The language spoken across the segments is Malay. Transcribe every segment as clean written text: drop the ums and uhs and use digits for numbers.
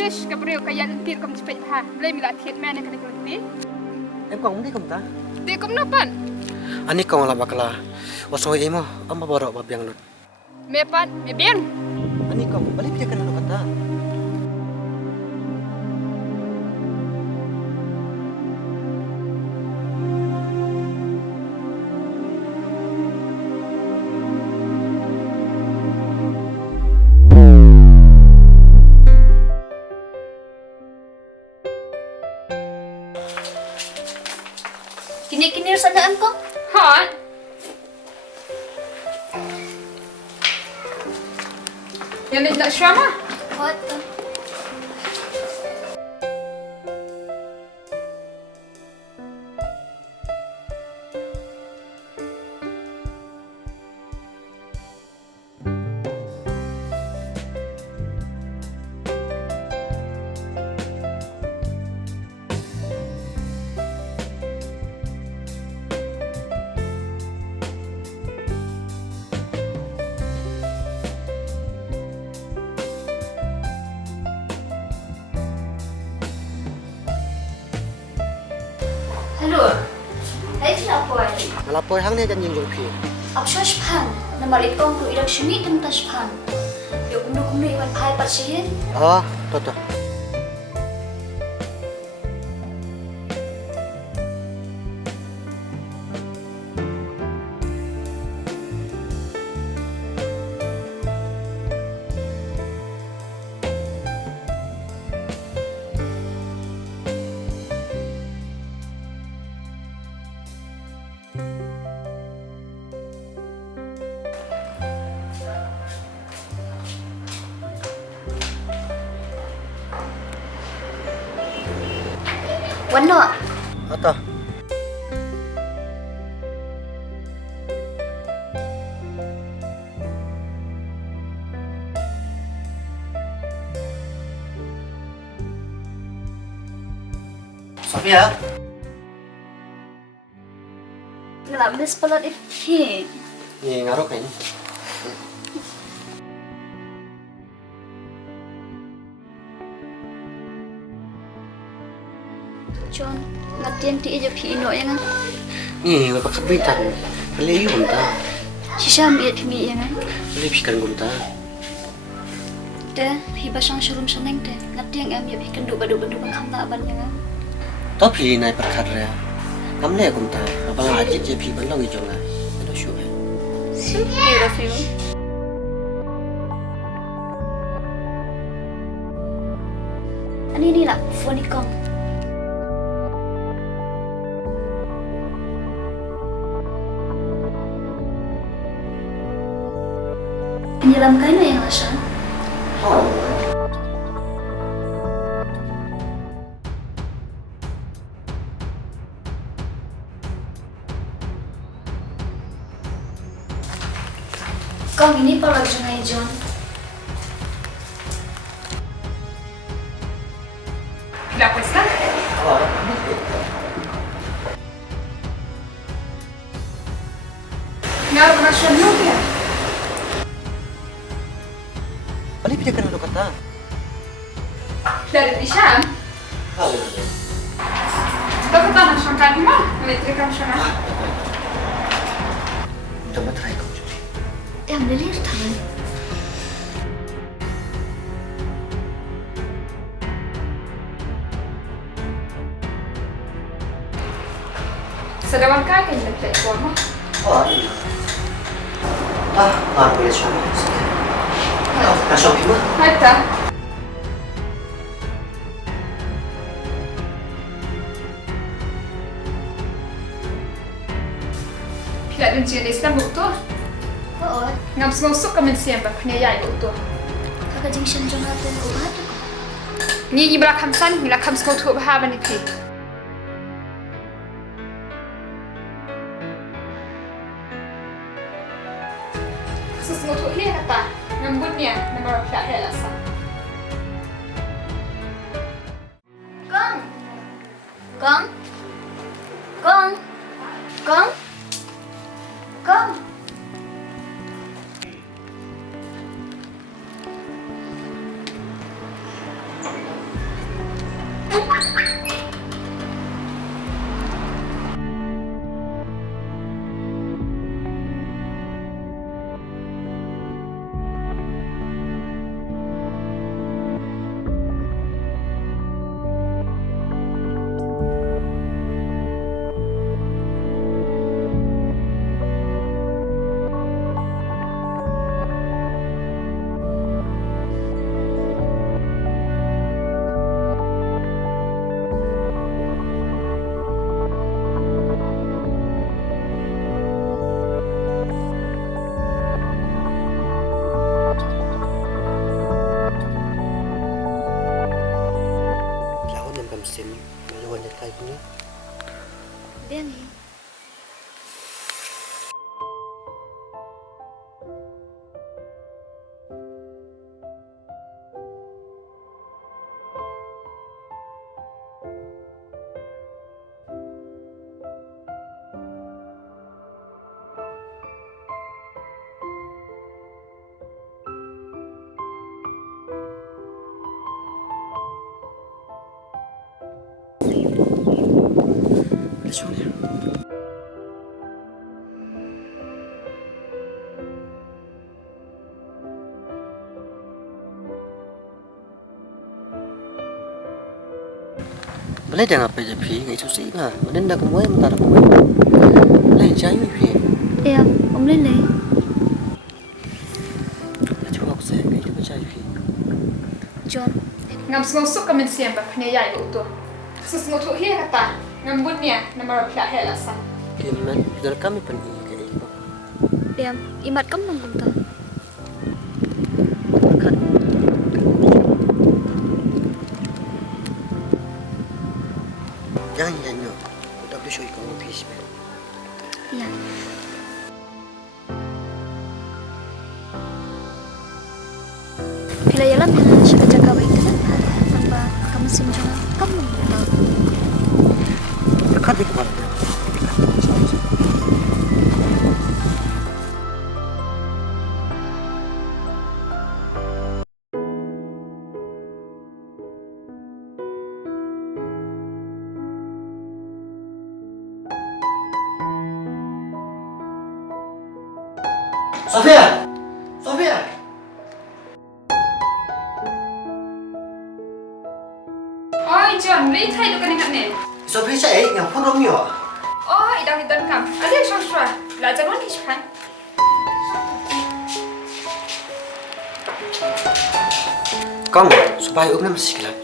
Shish Gabriel kaya nanti kamu cepat ha. Boleh mila tiat mana kena nanti? Em kong di kom ta? Dia kamu napan? Ani kong la bakla. Waso emo amma boro babiang lut. Mepan, mebian. Ani kong balik dia kana kata. Kini-kini sandaan ko? Ha? Yang ni nak syama? What? Hello. Hai kenapa ni? Ngalapoy hang ni jan yung pi. Abshash pan. Nama itong tu irak shuni tem tash pan. Yo kumdu iwan pai pasihin. Oh, to. Wano? Ata. Sofia. Ngelabis pelat ini. Ni ngarok kan. John, ngatian ti aja pi ino yang an. Ni ngapak sabitan. Kali yun ta. Shisha mi mi yang an. Kali pikan gunta. Te, pi basang shurum saneng te. Ngatian am ya pi kendu badu-badu bangkam ban yang an. Tapi nai perkar rea. Kamne gunta. Abang ajit je pi ban long ijonga. Ado syu. Beautiful. Ani ni lah phone ikong. Penyelam kain yang asal. Oh. Kau ini palak jangan John. La cuesta? Oh. Nggak pernah syama dia. Balik dia kana kata. Dari Syam? Oh. Kau kata nak syam kan mana? Elektrik kan syama. Coba try kau. Yang delir tangan. Sedawan kaki yang letak forma. Oh, iya. Ah, boleh syama. Masuk ibu. Hatta. Pila dan cina Islam butuh. Oh, Ngam semua usuk kami siapa kena ya butuh. kakak jengsen John atau ubat tu. Ni ibra kamsan, ni lah kam semua tuh bahaban itu. Semua tuh ni kata, ngambutnya nama pihak helasa. Kong. Kong. Kong. Kong. Kong. ini. Dia nih. Soalnya boleh dah apa je pi ngai susi ba menen dah kumoi mentar kumoi boleh jai pi Em, ông lên đấy. coba aku saya ngai coba jai pi John, ngam suk kamen siam ba phne yai lo to khusus ngotu hi kata ngambunnya nama rapya helasa kiman dar kami pen i kai em, imat kamu nanggung tak? kan jangan nyanyo udah beli show kamu pi sih Iya. Bila yalam yang siapa jaga baik kan? Tanpa kamu simjong, kamu nanggung tak? dekat di kepala Sofia! Sofia! oi John rei thai lo kan ingat ne Sofia saya yang pun Romeo. oh idang idon kam ada shosra la jangan kispan Kamu supaya umnya masih gelap.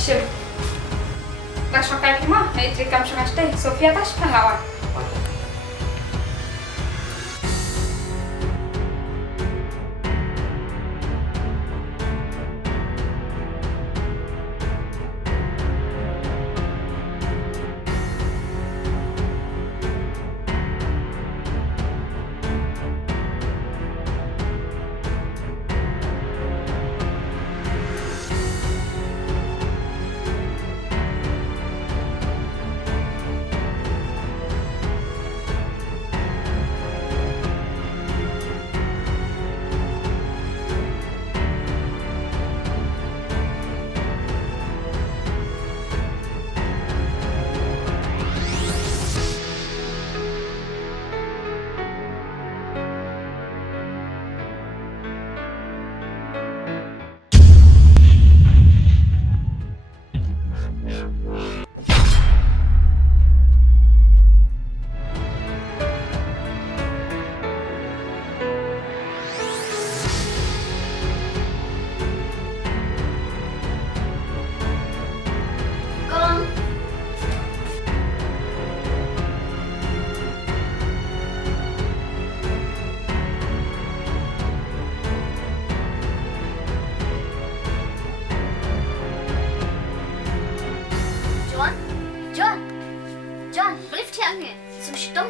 Sure. Nak shokai kima, na itrikam shokashte, Sofia tash pangawan.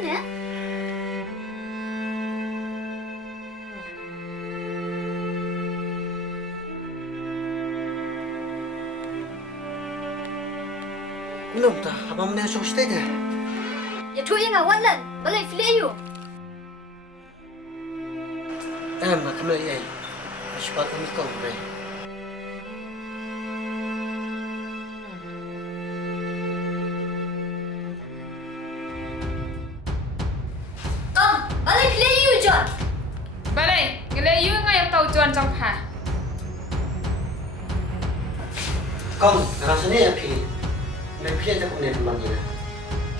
네? Belum dah, abang mana suruh stay dah. Ya tu yang awak lan, boleh pilih you. Mak kami lagi. Cepat kami kau beri. ha. Con, rasanya api. Lebih ada kemudian temannya.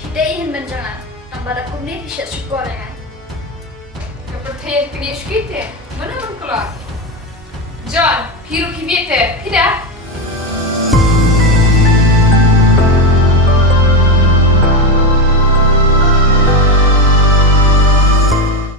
Kita ingin menjangan. Tambah ada kumni bisa syukur dengan. Kapatay kini skite. Mana man keluar? John, piru kibite. Pida.